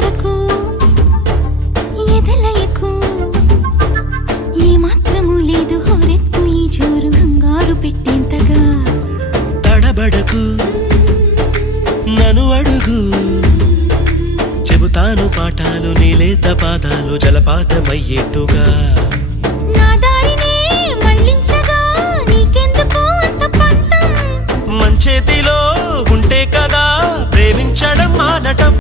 కొరకు ఎదలయకు ఏ మాత్రము లేదు హోరెత్తు ఈ జోరు కంగారు పెట్టేంతగా తడబడకు నన్ను అడుగు చెబుతాను పాఠాలు నీలేత పాదాలు జలపాతమయ్యేట్టుగా నా దారినే మళ్ళించగా నీకెందుకు అంత పంతం మంచేతిలో ఉంటే కదా ప్రేమించడం మానటం